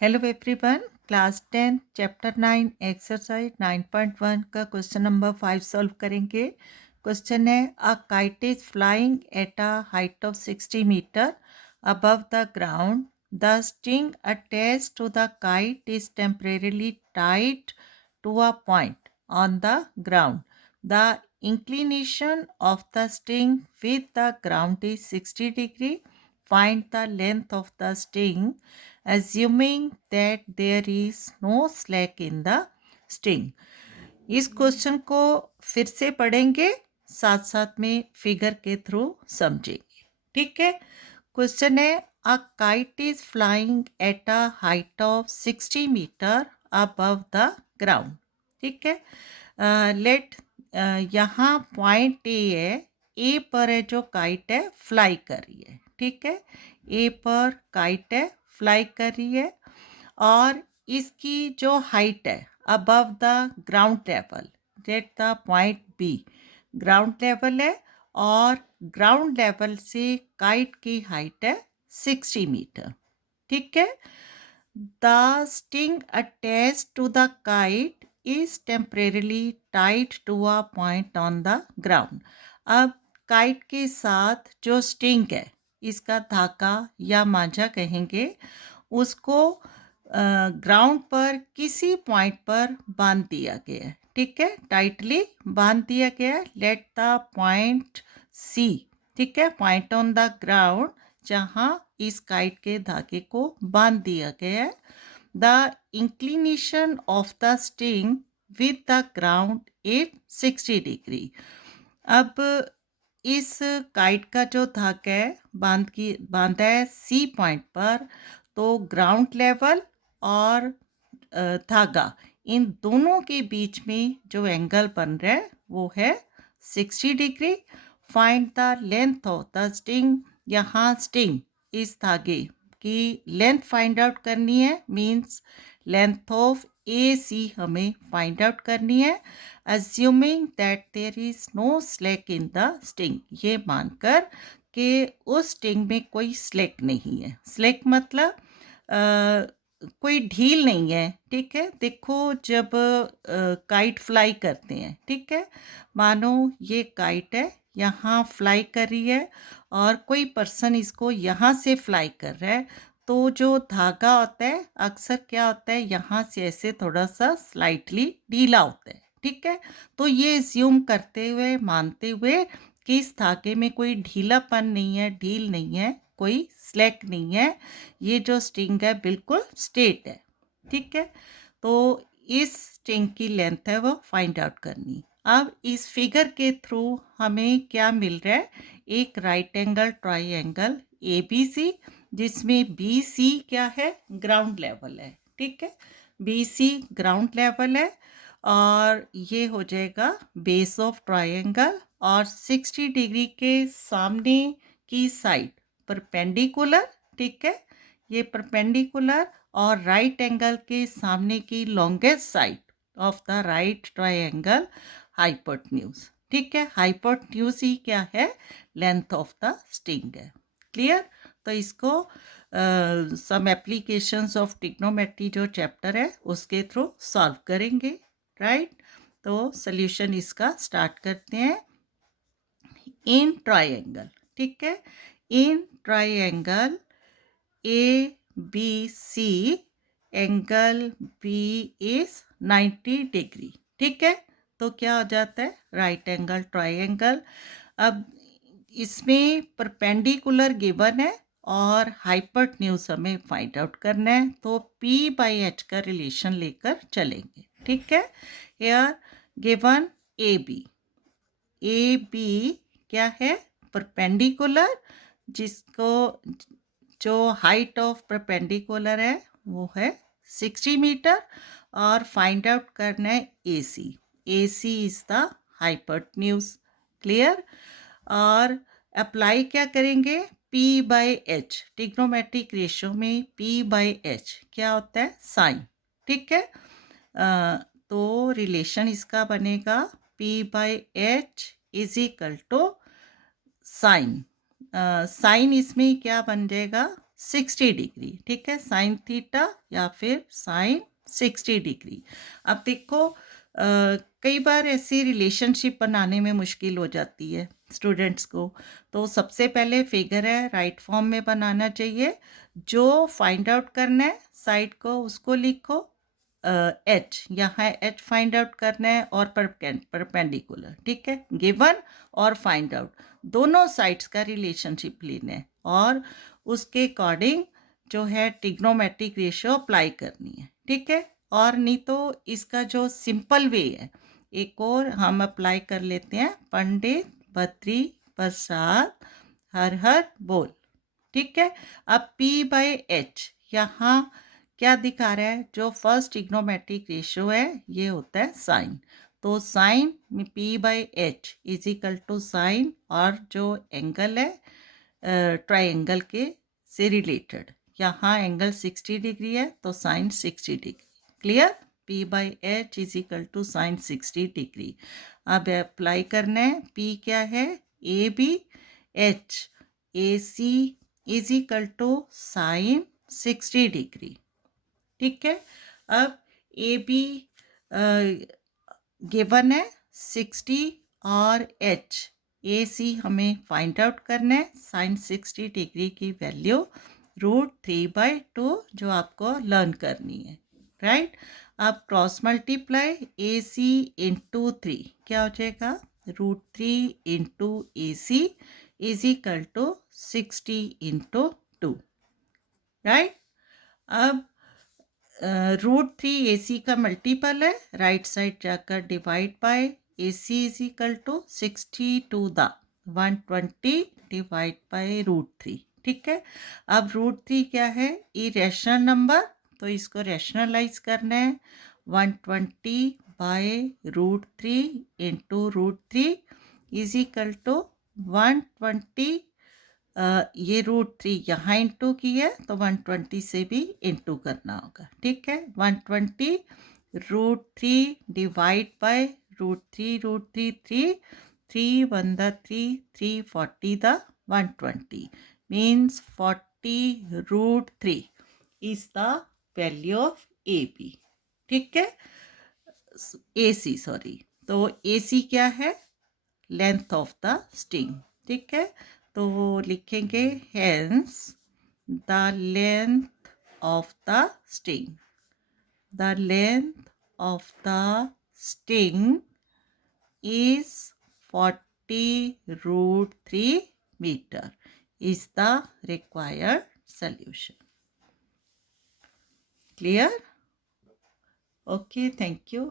Hello everyone, class 10 chapter 9 exercise 9.1 का question number 5 solve करेंगे। Question है a kite is flying at a height of 60 metre above the ground. The string attached to the kite is temporarily tied to a point on the ground. The inclination of the string with the ground is 60 degree. Find the length of the string assuming that there is no slack in the string. इस question को फिर से पढ़ेंगे, साथ साथ में figure के through समझेंगे। ठीक है। क्वेश्चन है a kite is flying at a height of 60 metre above the ground. ठीक है। लेट यहाँ पॉइंट ए है, ए पर है जो काइट है फ्लाई कर रही है। ठीक है, ए पर काइट है फ्लाई कर रही है और इसकी जो हाइट है above the ground level, that the point B ground level है और ग्राउंड लेवल से काइट की हाइट है 60 मीटर। ठीक है। The string attached to the kite is temporarily tied to a point on the ground. अब kite के साथ जो स्टिंग है, इसका धागा या मांझा कहेंगे, उसको ग्राउंड पर किसी पॉइंट पर बांध दिया गया है। ठीक है, टाइटली बांध दिया गया है। लेट द पॉइंट सी, ठीक है, पॉइंट ऑन द ग्राउंड जहाँ इस काइट के धागे को बांध दिया गया है। The inclination of the sting with the ground is 60 degree. अब इस काइट का जो धागा है बांधा है सी पॉइंट पर, तो ग्राउंड लेवल और धागा, इन दोनों के बीच में जो एंगल बन रहा है वो है 60 degree. Find the length of the string. यहाँ स्टिंग, इस धागे की लेंथ फाइंड आउट करनी है, means length of A C हमें फाइंड आउट करनी है। Assuming that there is no slack in the string, ये मानकर कि उस स्टिंग में कोई स्लैक नहीं है। स्लैक मतलब कोई ढील नहीं है। ठीक है, देखो जब काइट फ्लाई करते हैं, ठीक है, मानो ये काइट है यहाँ फ्लाई कर रही है और कोई पर्सन इसको यहाँ से फ्लाई कर रहा है, तो जो धागा होता है अक्सर क्या होता है, यहाँ से ऐसे थोड़ा सा स्लाइटली ढीला होता है। ठीक है, तो ये ज्यूम करते हुए, मानते हुए कि इस धागे में कोई ढीलापन नहीं है, ढील नहीं है, कोई स्लैक नहीं है, ये जो स्टिंग है बिल्कुल स्ट्रेट है। ठीक है, तो इस स्टिंग की लेंथ है वो फाइंड आउट करनी। अब इस फिगर के थ्रू हमें क्या मिल रहा है, एक right angle triangle A B C, जिसमें बी सी क्या है, ग्राउंड लेवल है। ठीक है, बी सी ग्राउंड लेवल है और ये हो जाएगा बेस ऑफ ट्राइंगल, और 60 डिग्री के सामने की साइड परपेंडिकुलर। ठीक है, ये परपेंडिकुलर और राइट एंगल के सामने की longest side of the right triangle hypotenuse. ठीक है, हाइपोटेन्यूज ही क्या है, लेंथ ऑफ द स्टिंग है। क्लियर। तो इसको सम एप्लीकेशंस ऑफ ट्रिग्नोमेट्री जो चैप्टर है उसके थ्रू सॉल्व करेंगे। राइट, तो सॉल्यूशन इसका स्टार्ट करते हैं। इन ट्राइंगल, ठीक है, in triangle A B C, angle B is 90 degree. ठीक है, तो क्या हो जाता है, राइट एंगल ट्राइंगल। अब इसमें परपेंडिकुलर गिवन है और हाइपोटेन्यूज हमें फाइंड आउट करना है, तो P बाई एच का रिलेशन लेकर चलेंगे। ठीक है, यार गिवन ए बी क्या है, परपेंडिकुलर, जिसको जो हाइट ऑफ परपेंडिकुलर है वो है 60 मीटर और फाइंड आउट करना है ए C is the hypotenuse. Clear. और अप्लाई क्या करेंगे, P by H, trigonometric ratio में P बाई एच क्या होता है, साइन। ठीक है, तो रिलेशन इसका बनेगा P by H is equal to sine. Sine इसमें क्या बन जाएगा, 60 डिग्री, ठीक है, साइन थीटा या फिर साइन 60 डिग्री। अब देखो कई बार ऐसी रिलेशनशिप बनाने में मुश्किल हो जाती है स्टूडेंट्स को, तो सबसे पहले फिगर है राइट फॉर्म में बनाना चाहिए। जो फाइंड आउट करना है साइड को उसको लिखो एच, यहाँ एच फाइंड आउट करना है और परपेंडिकुलर, ठीक है, गिवन और फाइंड आउट दोनों साइड्स का रिलेशनशिप लेना है और उसके अकॉर्डिंग जो है ट्रिग्नोमेट्रिक रेशियो अप्लाई करनी है, ठीक है। और नहीं तो इसका जो सिंपल वे है एक और हम अप्लाई कर लेते हैं, पंडित बद्री प्रसाद हर हर बोल, ठीक है। अब P बाई एच यहाँ क्या दिखा रहा है, जो फर्स्ट ट्रिग्नोमेट्रिक रेशियो है ये होता है साइन, तो sine P by H is equal to sine और जो एंगल है ट्राइंगल के से रिलेटेड, यहाँ एंगल 60 डिग्री है तो sine 60 degree, clear. P by H is equal to sine 60 degree. अब अप्लाई करना है, P क्या है A B, H A C is equal to sine 60 degree, ठीक है। अब ए बी गिवन है 60 और एच ए सी हमें फाइंड आउट करना है, साइन 60 डिग्री की वैल्यू √3/2 जो आपको लर्न करनी है, राइट। अब cross multiply A C into 3 क्या हो जाएगा, √3 into A C is equal to 60 into 2, right. अब √3 ए सी का मल्टीपल है, राइट साइड जाकर divide by A C is equal to 60 to the 120 divide by √3, ठीक है। अब √3 क्या है इरेशनल नंबर, तो इसको रैशनलाइज करना है, 120 by √3 into √3 is equal to 120, ये √3 यहाँ इंटू की है तो 120 से भी इंटू करना होगा, ठीक है। 120 √3 divide by √3 3 1 the 3 40 the 120 means 40 √3 is the value of AB, ठीक है, AC सॉरी, तो AC क्या है लेंथ ऑफ द स्ट्रिंग, ठीक है। तो लिखेंगे hence the length of the string, the length of the string is 40 √3 metre is the required solution. Clear? Okay, thank you.